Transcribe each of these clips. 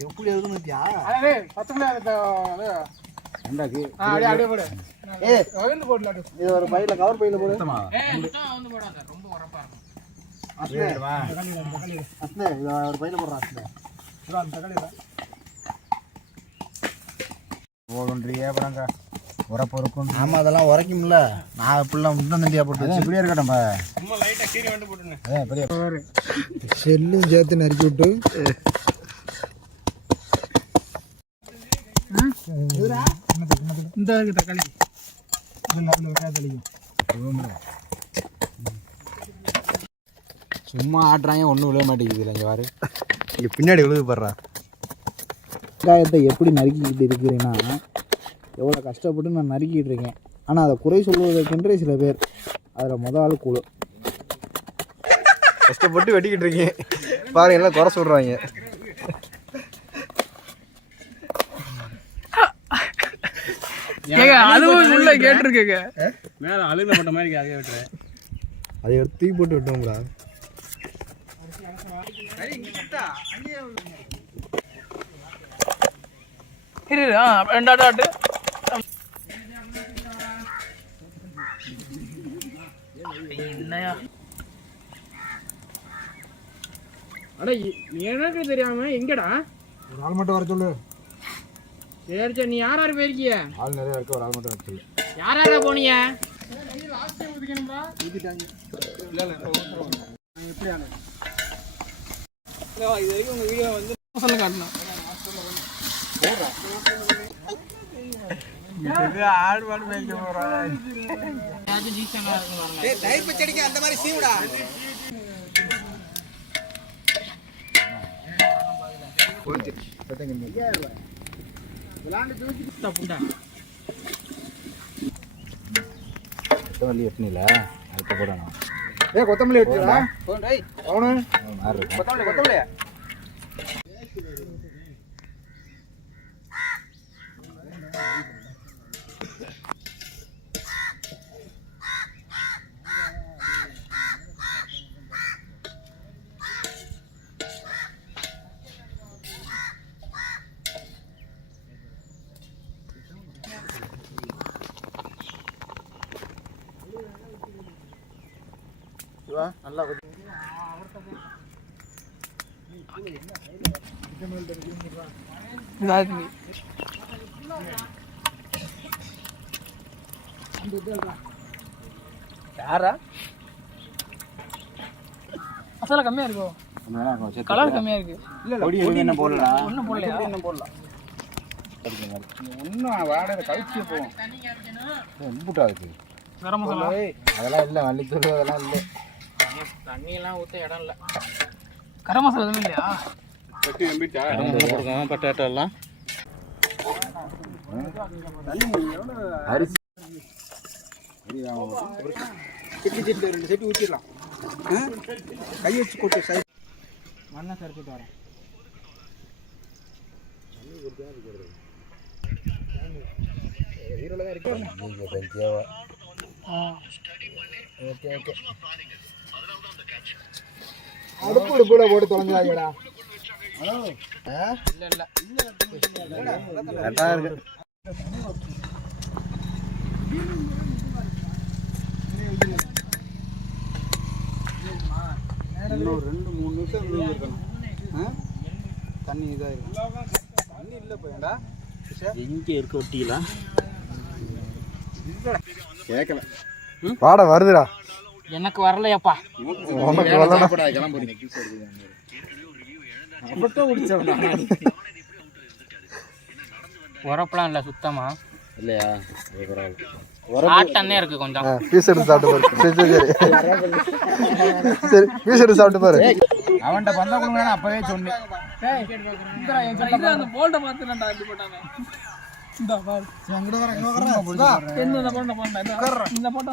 எப்படி இது ஒரு பையில கவர் பையில போடு. அஸ்னே அஸ்னே இது ஒரு பையில போடுறா அஸ்னே படங்க உரப்பு இருக்கும் ஆமா அதெல்லாம் உரைக்கும்ல. நான் இப்படிலாம் முன்ன தண்டியா போட்டு இப்படியே இருக்கட்டும் பா சும்மா லைட்டாக கீரி வந்து போட்டுருங்க. அதான் பெரிய செல்லும் சேர்த்து நறுக்கி விட்டு. இந்த தக்காளி. சும்மா ஆட்டுறாங்க ஒன்றும் விழ மாட்டேங்குது இல்லை இங்கே வாரு இங்கே பின்னாடி விழுது போடுறா வெங்காயத்தை எப்படி நறுக்கிக்கிட்டு இருக்கிறேன்னா எவ்வளோ கஷ்டப்பட்டு நான் நறுக்கிட்டு இருக்கேன். ஆனால் அதை குறை சொல்வதற்கென்றே சில பேர். அதில் முத ஆள் குழு. கஷ்டப்பட்டு வெட்டிக்கிட்டு இருக்கேன் பாருங்க எல்லாம் குறை சொல்கிறாங்க ஏங்க அதுவும் உள்ள கேட்டிருக்கேங்க. மேல அழுகுல போட்ட மாதிரி அதே விட்டுறேன் அதை எடுத்து தூக்கி போட்டு விட்டோம்டா இரு ஆ ரெண்டாட்டு என்னையா? அட எனக்கு தெரியாம எங்கடா? ஒரு ஆள் மட்டும் வர சொல்லு. சரி சரி நீ யார் யார் போயிருக்கிய? ஆள் நிறைய இருக்க ஒரு ஆள் மட்டும் வர சொல்லு. யார் யாரா போனீங்க? இது வரைக்கும் உங்க வீடியோ வந்து சொல்ல காட்டணும் ஆடு மாடு மேய்க்க போகிறாங்க கொத்தமல்லி எட்டுனில? அடுத்து போடணும் ஏ கொத்தமல்லி எடுத்துடா அவனு? கொத்தமல்லி கொத்தமல்லி. நல்லா யாரா? மசாலா கம்மியா இருக்கும் கலர் கம்மியா இருக்கு. என்ன போடலாம் போடலையா? என்ன போடலாம் ஒன்றும் வாடகை கழிச்சு போவோம். இருக்கு மசாலா. அதெல்லாம் இல்லை மல்லித்தூள் அதெல்லாம் இல்லை. தண்ணி எல்லாம் ஊத்த இடம் இல்ல. கரம் மசாலா எதுவும் இல்லையா? கொடுக்கணும் பட்டாட்டா எல்லாம் அரிசி. சிட்டி சிட்டி ரெண்டு செட்டி ஊற்றிடலாம் கை வச்சு கொட்டு சை மண்ணை கரைச்சிட்டு வரேன். Okay okay. அடுப்பு அடுப்புல போட்டு தொலைஞ்சாங்கடா இல்ல இல்ல கரெக்டாக இருக்கு இன்னும் ரெண்டு மூணு நிமிஷம் இருக்கணும் தண்ணி இதாக இருக்கும் தண்ணி இல்லை பையன்டா எங்கே இருக்க ஒட்டிக்கலாம். கேட்கல வாடை வருதுடா. எனக்கு வரலையாப்பா. உனக்கு வரலடா. உரப்பெல்லாம் இல்ல சுத்தமா? இல்லையா? ஆட்டன்னே இருக்கு கொஞ்சம். பீஸ் எடுத்து சாப்பிட்டு பாரு. சரி சரி சரி. சரி பீஸ் எடுத்து சாப்பிட்டு பாரு. அவன்கிட்ட பந்தா கொடுங்க அப்பவே சொன்னேன். அந்த போல்ட்ட பார்த்து நான் இப்படி போட்டாங்க இந்த பாரு. போட்ட போட்டேன் இந்த போட்டோ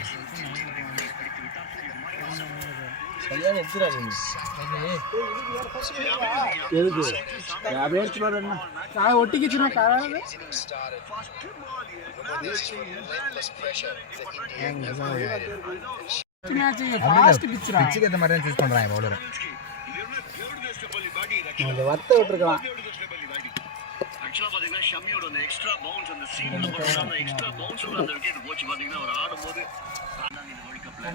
எதுக்கு? அப்படியே எடுத்து வர என்ன நான் ஒட்டிக்கிச்சுனா காராது ஃபாஸ்ட் பிச்சுரா பிச்சுக்கு ஏற்ற மாதிரி தான் சூஸ் பண்ணுறாங்க பவுலர் கொஞ்சம் வத்த விட்டுருக்கலாம். ஆக்சுவலா பாத்தீங்கன்னா ஷமியோட அந்த எக்ஸ்ட்ரா பவுன்ஸ் அந்த சீன்ல அந்த எக்ஸ்ட்ரா பவுன்ஸ் அந்த விக்கெட் போச்சு பாத்தீங்கன்னா அவர் ஆடும்போது அதான் இந்த வேர்ல்ட் கப்ல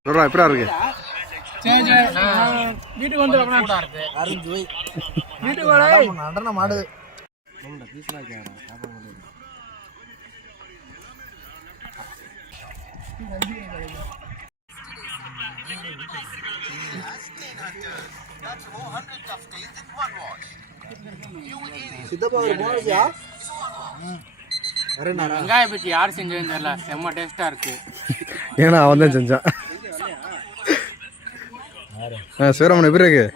வந்து எப்படா இருக்கு? சரி சரி. வீட்டுக்கு வந்து ரொம்ப நாள் இருக்கு அரிஞ்சு போய் வீட்டுக்கு வர நடன சித்தப்பா போனதுயா வெங்காய பச்சி யார் செஞ்சதுன்னு தெரியல. செம்ம டேஸ்டா இருக்கு. ஏன்னா அவன் தான் செஞ்சான். ஆ சிவராமன் எப்படி இருக்கு?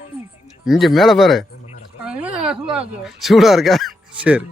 இங்கே மேலே பாரு. சூடா இருக்கு? சூடாக இருக்கா? சரி.